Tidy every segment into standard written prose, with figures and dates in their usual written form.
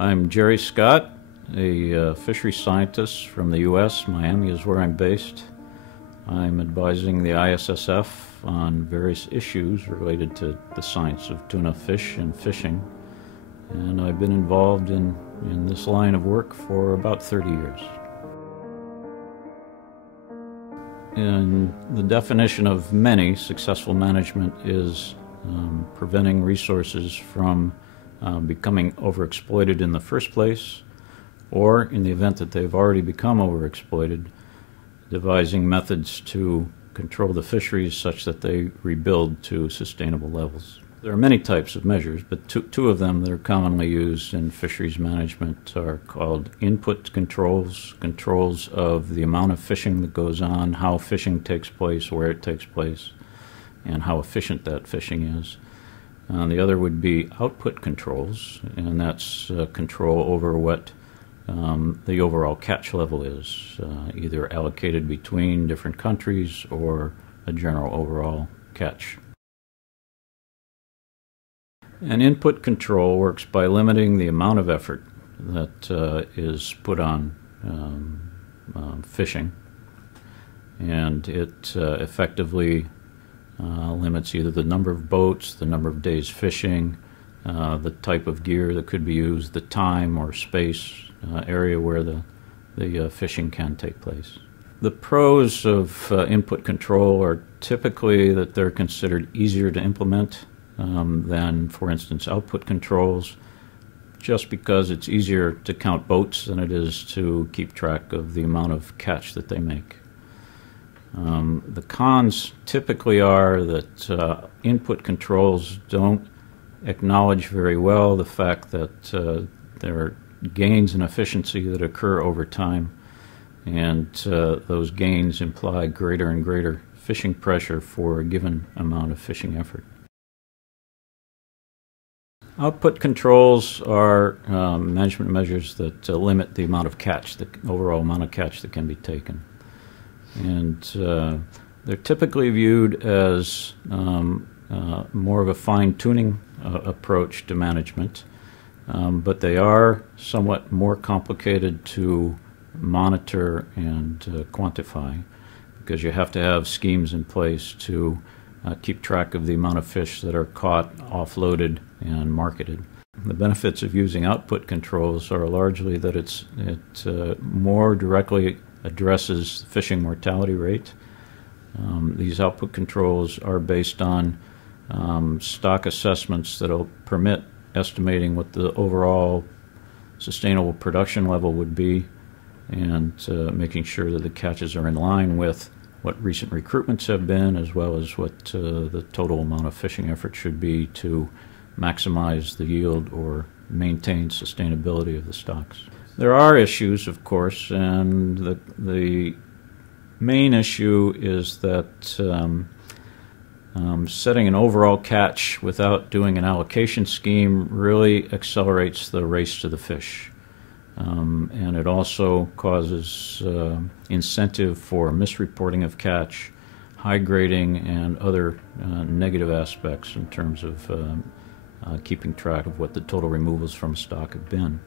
I'm Jerry Scott, a fishery scientist from the U.S. Miami is where I'm based. I'm advising the ISSF on various issues related to the science of tuna fish and fishing, and I've been involved in this line of work for about 30 years. And the definition of many successful management is preventing resources from becoming overexploited in the first place, or in the event that they've already become overexploited, devising methods to control the fisheries such that they rebuild to sustainable levels. There are many types of measures, but two of them that are commonly used in fisheries management are called input controls, controls of the amount of fishing that goes on, how fishing takes place, where it takes place, and how efficient that fishing is. The other would be output controls, and that's control over what the overall catch level is, either allocated between different countries or a general overall catch. An input control works by limiting the amount of effort that is put on fishing, and it effectively limits either the number of boats, the number of days fishing, the type of gear that could be used, the time or space, area where the fishing can take place. The pros of input control are typically that they're considered easier to implement than, for instance, output controls, just because it's easier to count boats than it is to keep track of the amount of catch that they make. The cons typically are that input controls don't acknowledge very well the fact that there are gains in efficiency that occur over time, and those gains imply greater and greater fishing pressure for a given amount of fishing effort. Output controls are management measures that limit the amount of catch, the overall amount of catch that can be taken. And they're typically viewed as more of a fine-tuning approach to management, but they are somewhat more complicated to monitor and quantify, because you have to have schemes in place to keep track of the amount of fish that are caught, offloaded, and marketed. The benefits of using output controls are largely that it more directly addresses fishing mortality rate. These output controls are based on stock assessments that will permit estimating what the overall sustainable production level would be, and making sure that the catches are in line with what recent recruitments have been, as well as what the total amount of fishing effort should be to maximize the yield or maintain sustainability of the stocks. There are issues, of course, and the main issue is that setting an overall catch without doing an allocation scheme really accelerates the race to the fish. And it also causes incentive for misreporting of catch, high grading, and other negative aspects in terms of keeping track of what the total removals from stock have been.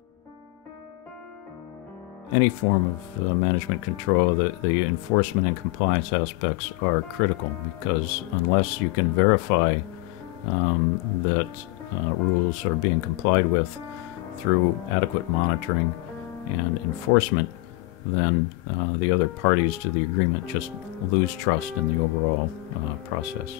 Any form of management control, the enforcement and compliance aspects are critical, because unless you can verify that rules are being complied with through adequate monitoring and enforcement, then the other parties to the agreement just lose trust in the overall process.